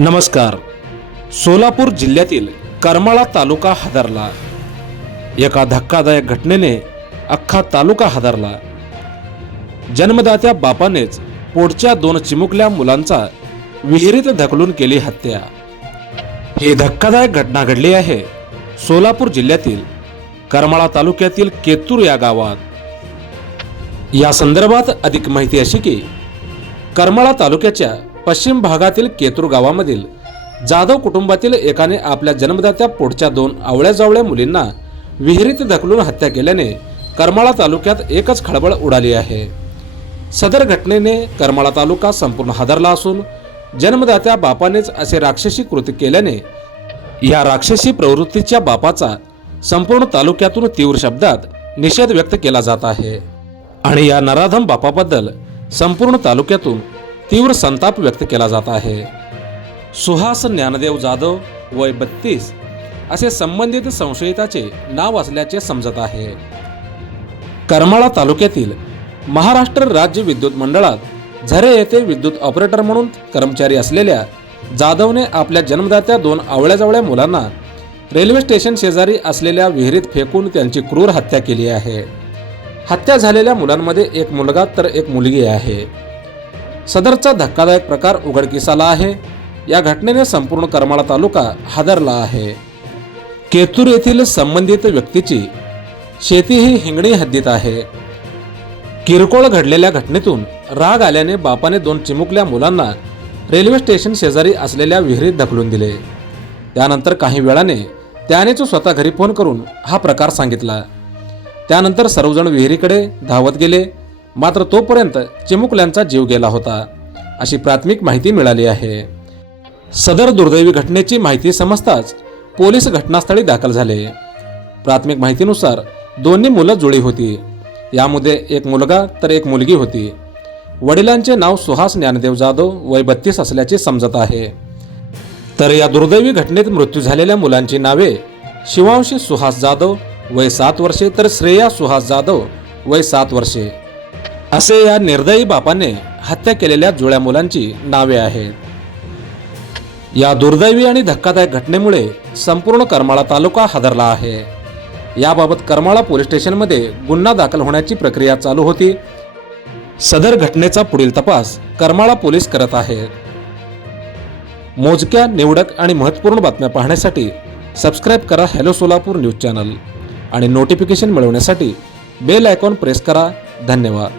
नमस्कार. सोलापूर जिल्ह्यातील करमाळा तालुका हादरला. एका धक्कादायक घटनेने अख्खा तालुका हादरला. जन्मदात्या बापानेच पोटच्या 2 चिमुकल्या मुलांचा विहिरीत ढकलून केली हत्या. ही धक्कादायक घटना घडली आहे सोलापूर जिल्ह्यातील करमाळा तालुक्यातील केतूर या गावात. या संदर्भात अधिक माहिती अशी की करमाळा तालुक्याच्या पश्चिम भागातील केतूर गावामधील जाधव कुटुंबातील एकाने आपल्या जन्मदात्या पोटच्या 2 आवळ्याजावळ्या मुलींना विहिरीत ढकलून हत्या केल्याने करमाळा तालुक्यात एकच खळबळ उडाली आहे. सदर घटनेने करमाळा तालुका संपूर्ण हादरला असून जन्मदात्या बापानेच असे राक्षसी कृत्य केल्याने या राक्षसी प्रवृत्तीच्या बापाचा संपूर्ण तालुक्यातून तीव्र शब्दात निषेध व्यक्त केला जात आहे आणि या नराधम बापाबद्दल संपूर्ण तालुक्यातून तीव्र संताप व्यक्त केला जात आहे. सुहास ज्ञानदेव जाधव वय 32 असे संबंधित संशयिताचे नाव असल्याचे समजत आहे. करमाळा तालुक्यातील महाराष्ट्र राज्य विद्युत मंडळात झरे येथे विद्युत ऑपरेटर म्हणून कर्मचारी असलेल्या जाधवने आपल्या जन्मदात्या 2 आवळ्याजवळ्या मुलांना रेल्वे स्टेशन शेजारी असलेल्या विहिरीत फेकून त्यांची क्रूर हत्या केली आहे. हत्या झालेल्या मुलांमध्ये एक मुलगा तर एक मुलगी आहे. सदरचा धक्कादायक प्रकार उघडकीस आला आहे. या घटनेने संपूर्ण करमाळा तालुका हादरला आहे. केतूर येथील संबंधित व्यक्तीची शेतीही हिंगणी हद्दीत आहे. किरकोळ घडलेल्या घटनेतून राग आल्याने बापाने 2 चिमुकल्या मुलांना रेल्वे स्टेशन शेजारी असलेल्या विहिरीत ढकलून दिले. त्यानंतर काही वेळाने त्यानेच स्वतः घरी फोन करून हा प्रकार सांगितला. त्यानंतर सर्वजण विहिरीकडे धावत गेले. मात्र तोपर्यंत चिमुकल्यांचा जीव गेला होता अशी प्राथमिक माहिती मिळाली आहे. सदर दुर्दैवी घटनेची माहिती समजताच पोलीस घटनास्थळी दाखल झाले. प्राथमिक माहितीनुसार दोन्ही मुलं जुळी होती. यामध्ये एक मुलगा तर एक मुलगी होती. वडिलांचे नाव सुहास ज्ञानदेव जाधव वय 32 असल्याचे समजत आहे. तर या दुर्दैवी घटनेत मृत्यू झालेल्या मुलांची नावे शिवांशी सुहास जाधव वय 7 वर्षे तर श्रेया सुहास जाधव वय 7 वर्षे असे या निर्दयी बापाने हत्या केलेल्या जुळ्या मुलांची नावे आहेत. या दुर्दैवी आणि धक्कादायक घटनेमुळे संपूर्ण करमाळा तालुका हादरला आहे. याबाबत करमाळा पोलीस स्टेशनमध्ये गुन्हा दाखल होण्याची प्रक्रिया चालू होती. सदर घटनेचा पुढील तपास करमाळा पोलीस करत आहेत. मोजक्या निवडक आणि महत्त्वपूर्ण बातम्या पाहण्यासाठी सबस्क्राईब करा हॅलो सोलापूर न्यूज चॅनल आणि नोटिफिकेशन मिळवण्यासाठी बेल आयकॉन प्रेस करा. धन्यवाद.